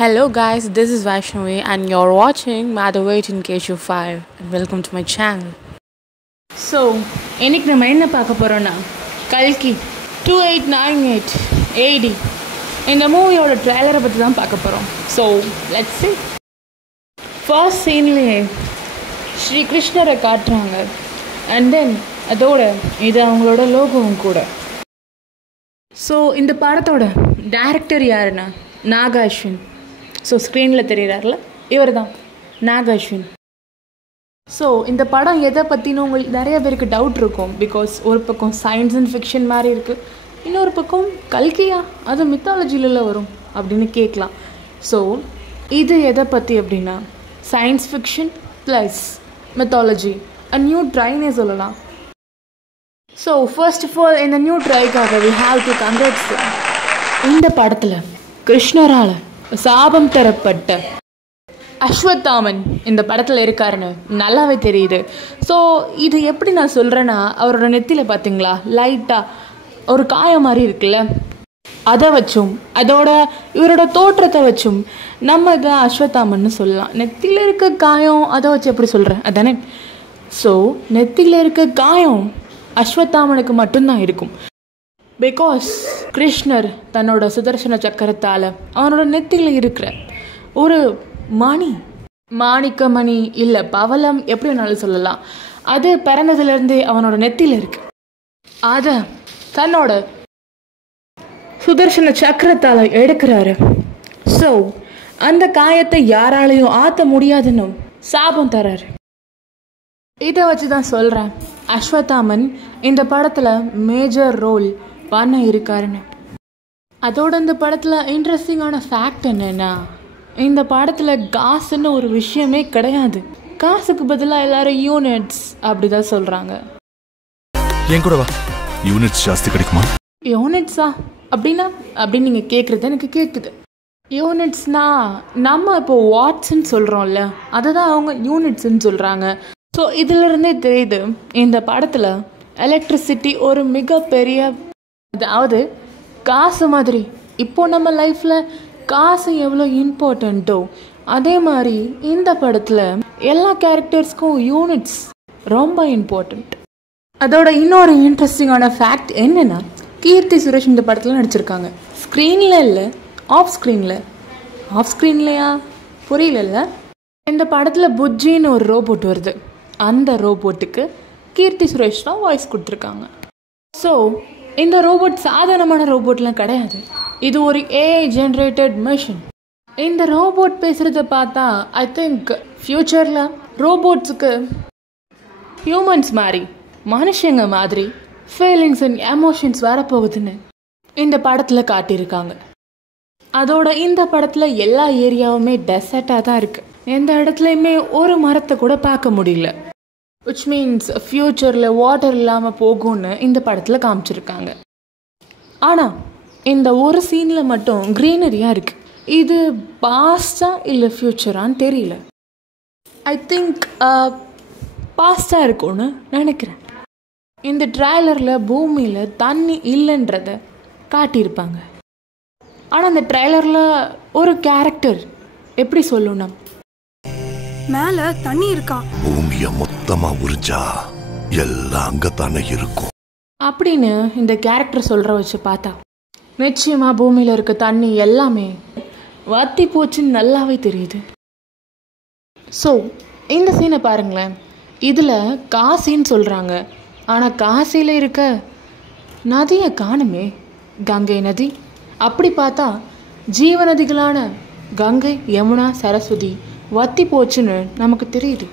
Hello guys, this is Vaishnavi and you're watching Madhavait in KSU5 and welcome to my channel. So இன்னைக்கு நம்ம என்ன பார்க்க போகிறோன்னா கல்கி 2898 AD இந்த மூவியோட ட்ரெய்லரை பற்றி தான் பார்க்க போகிறோம். So let's see. ஃபர்ஸ்ட் சீன்லேயே ஸ்ரீ கிருஷ்ணரை காட்டுறாங்க அண்ட் தென் அதோட இது அவங்களோட லோகோவும் கூட. ஸோ இந்த படத்தோட டைரக்டர் யாருன்னா நாக அஸ்வின். ஸோ ஸ்க்ரீனில் தெரிகிறார்ல இவர் தான் நாக அஸ்வின். ஸோ இந்த படம் எதை பற்றினு உங்களுக்கு நிறைய பேருக்கு டவுட் இருக்கும். பிகாஸ் ஒரு பக்கம் சயின்ஸ் அண்ட் ஃபிக்ஷன் மாதிரி இருக்குது, இன்னொரு பக்கம் கல்கியா அது மித்தாலஜியில் வரும் அப்படின்னு கேட்கலாம். ஸோ இது எதை பற்றி அப்படின்னா science fiction plus mythology a new ட்ரைனே சொல்லலாம். ஸோ ஃபர்ஸ்ட் ஆஃப் ஆல் இந்த நியூ ட்ரைக்காக வி ஹாவ் டு கங்க்ராட்ஸ். இந்த படத்தில் கிருஷ்ணரால் சாபம் தரப்பட்ட அஸ்வத்தாமன் இந்த படத்தில் இருக்காருன்னு நல்லாவே தெரியுது. ஸோ இது எப்படி நான் சொல்கிறேன்னா, அவரோட நெத்தியில் பார்த்தீங்களா லைட்டாக ஒரு காயம் மாதிரி இருக்குல்ல, அதை வச்சும் அதோட இவரோட தோற்றத்தை வச்சும் நம்ம இதை அஸ்வத்தாமன்னு சொல்லலாம். நெத்தியில் இருக்க காயம் அதை வச்சு எப்படி சொல்கிறேன் அதானே. ஸோ நெத்தியில் இருக்க காயம் அஸ்வத்தாமனுக்கு மட்டும்தான் இருக்கும். பிகாஸ் கிருஷ்ணர் தன்னோட சுதர்சன சக்கரத்தால் அவனோட நெத்தியில் இருக்கிற ஒரு மாணிக்க மணி இல்லை பவளம் எப்படி வேணாலும் சொல்லலாம், அது பிறந்ததுலேருந்தே அவனோட நெத்தியில் இருக்கு. அதை தன்னோட சுதர்சன சக்கரத்தால் எடுக்கிறாரு. ஸோ அந்த காயத்தை யாராலையும் ஆற்ற முடியாதுன்னு சாபம் தராரு. இதை வச்சு தான் சொல்கிறேன் அஸ்வத்தாமன் இந்த படத்தில் மேஜர் ரோல் பண்ண இருக்காருன்னு. அதோட இந்த படத்தில் இன்ட்ரெஸ்டிங்கான ஃபேக்ட் என்னென்னா, இந்த படத்தில் காசுன்னு ஒரு விஷயமே கிடையாது. காசுக்கு பதிலாக எல்லாரும் யூனிட்ஸ் அப்படி தான் சொல்கிறாங்க. என் கூட வா, யூனிட்ஸ் ஜாஸ்தி கிடைக்குமா? யூனிட்ஸா அப்படின்னா அப்படின்னு நீங்கள் கேட்குறது எனக்கு கேட்குது. யூனிட்ஸ்னா நம்ம இப்போ வாட்ஸ்ன்னு சொல்கிறோம்ல, அதை தான் அவங்க யூனிட்ஸ்ன்னு சொல்கிறாங்க. ஸோ இதிலிருந்தே தெரியுது இந்த படத்தில் எலக்ட்ரிசிட்டி ஒரு மிகப்பெரிய, அதாவது காசு மாதிரி இப்போது நம்ம லைஃப்பில் காசு எவ்வளோ இம்பார்ட்டண்ட்டோ அதே மாதிரி இந்த படத்தில் எல்லா கேரக்டர்ஸ்க்கும் யூனிட்ஸ் ரொம்ப இம்பார்ட்டண்ட். அதோட இன்னொரு இன்ட்ரெஸ்டிங்கான ஃபேக்ட் என்னென்னா, கீர்த்தி சுரேஷ் இந்த படத்தில் நடிச்சிருக்காங்க. ஸ்க்ரீனில் இல்லை, ஆஃப் ஸ்க்ரீன்லையா புரியல. இந்த படத்தில் புஜ்ஜின்னு ஒரு ரோபோட் வருது, அந்த ரோபோட்டுக்கு கீர்த்தி சுரேஷ் தான் வாய்ஸ் கொடுத்துருக்காங்க. ஸோ இந்த ரோபோட் சாதாரணமான ரோபோட்லாம் கிடையாது, இது ஒரு ஏஐ ஜென்ரேட்டட் மிஷின். இந்த ரோபோட் பேசுகிறத பார்த்தா ஐ திங்க் ஃப்யூச்சரில் ரோபோட்ஸுக்கு ஹியூமன்ஸ் மாதிரி மனுஷங்க மாதிரி ஃபீலிங்ஸ் அண்ட் எமோஷன்ஸ் வரப்போகுதுன்னு இந்த படத்தில் காட்டியிருக்காங்க. அதோட இந்த படத்தில் எல்லா ஏரியாவுமே டெசர்ட்டாக தான் இருக்குது, எந்த இடத்துலையுமே ஒரு மரத்தை கூட பார்க்க முடியல. விச் மீன்ஸ் ஃப்யூச்சரில் வாட்டர் இல்லாமல் போகும்னு இந்த படத்தில் காமிச்சிருக்காங்க. ஆனால் இந்த ஒரு சீனில் மட்டும் க்ரீனரியாக இருக்குது. இது பாஸ்டாக இல்லை ஃப்யூச்சரான்னு தெரியல. ஐ திங்க் பாஸ்டாக இருக்கும்னு நினைக்கிறேன். இந்த ட்ரெய்லரில் பூமியில் தண்ணி இல்லைன்றத காட்டியிருப்பாங்க. ஆனால் இந்த ட்ரெய்லரில் ஒரு கேரக்டர் எப்படி சொல்லணும், மேல தண்ணி இருக்கா, பூமிய மொத்தமா உறிஞ்சா எல்லாம் அங்கத்தானே இருக்கும் அப்படின்னு இந்த கேரக்டர் சொல்கிற வச்சு பார்த்தா நிச்சயமாக பூமியில் இருக்க தண்ணி எல்லாமே வத்தி போச்சுன்னு நல்லாவே தெரியுது. ஸோ இந்த சீனை பாருங்களேன், இதில் காசின்னு சொல்கிறாங்க, ஆனால் காசியில் இருக்க நதியை காணுமே, கங்கை நதி. அப்படி பார்த்தா ஜீவநதிகளான கங்கை, யமுனா, சரஸ்வதி வத்தி போச்சுன்னு நமக்கு தெரியுது.